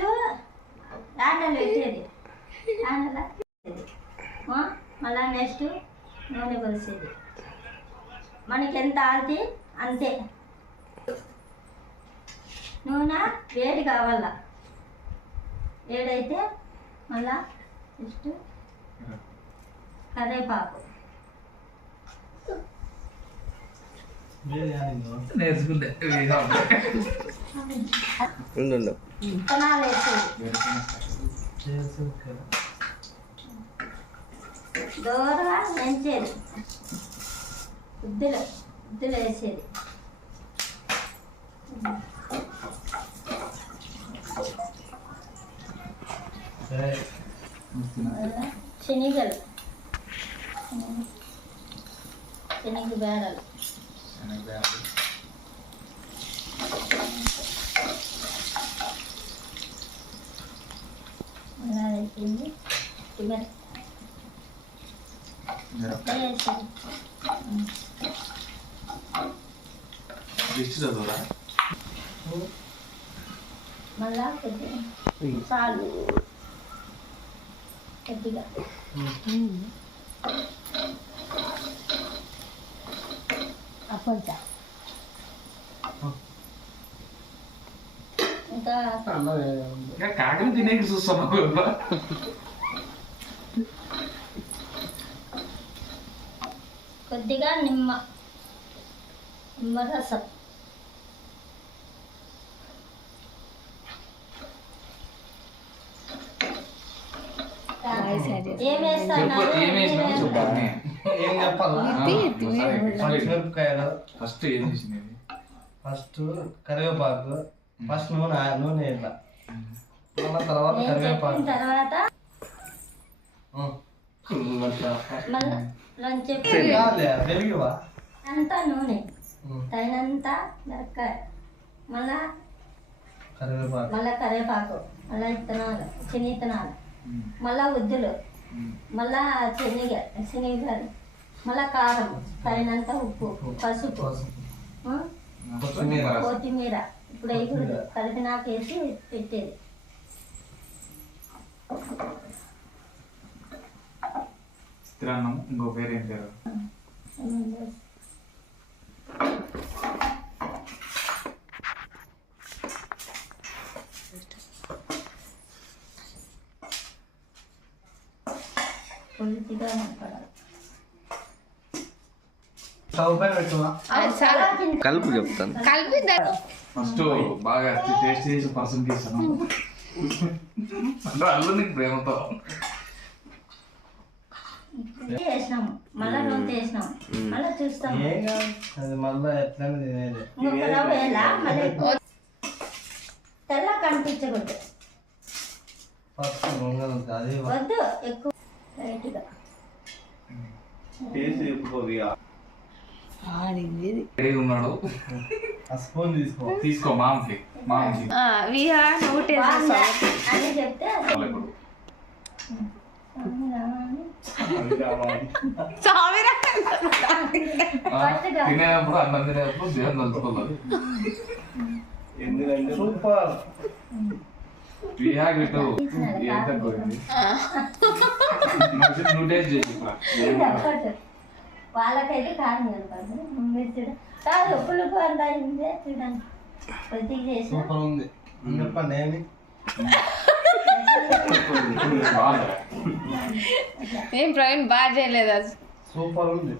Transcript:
First దాంట్లో పెట్టేది దాంట్లో మళ్ళీ నెక్స్ట్ నూనె పోసేది. మనకి ఎంత ఆల్తి అంతే. నూనె వేడి కావాల, వేడైతే మళ్ళా నెక్స్ట్ కరివేపాకు నేర్చుకుంటే విత్తనాలు వేసేది. దూరగా మెంచేది, ఉద్దులు వేసేది. శనగలు, శనగ బేడలు, అలా వేసింది. మళ్ళా కొద్దిగా చాలు, కొద్దిగా కొంచెం ఇంకా కాకని తినేకి చూస్తున్నావు. కొద్దిగా నిమ్మరసం, ఫస్ట్ ఏం చేసింది? ఫస్ట్ కరివేపాకు, ఫస్ట్ నూనె ఇట్లా, మళ్ళీ తర్వాత కరివేపాకు, తర్వాత అంతా నూనె తగినంత మిరపకాయ, మళ్ళా కరివేపాకు, మళ్ళా విత్తనాలు, శనగ, మళ్ళా ఉద్దులు, మళ్ళా శనగలు, మళ్ళా కారం, తగినంత ఉప్పు, పసుపు, కొత్తిమీర. ఇప్పుడు వేయకూడదు, కలిపినాక వేసి పెట్టేది. చిత్రాన్నం ఇంకో పేరు ఏం పేరు? కలుపు చెప్తాను. ఫస్ట్ బాగా టేస్ట్ చేసి పర్సన్ చేసాను అల్లు నీకు ప్రేమతో వేసినాము. మళ్ళా నూనె వేసినాము, మళ్ళా చూస్తాము. తెల్ల కనిపించకూడదు, వద్దు ఎక్కువ లైట్గా. ఉన్నాడు. తీసుకో మామకి అని చెప్తే తినేటప్పుడు అన్నం తినేటప్పుడు దేహం తలుచుకోవాలి. ఎందుకంటే సూపర్ నువ్వు టేస్ట్ చేసి వాళ్ళకైతే కారం కనపడదు. కాదు పులుపు అంతా చూడండి, కొద్దిగా చేసి సూపర్ ఉంది. చెప్పండి ఏమి ఏం ప్రవీణ్ బాగా చేయలేదు. సూపర్ ఉంది.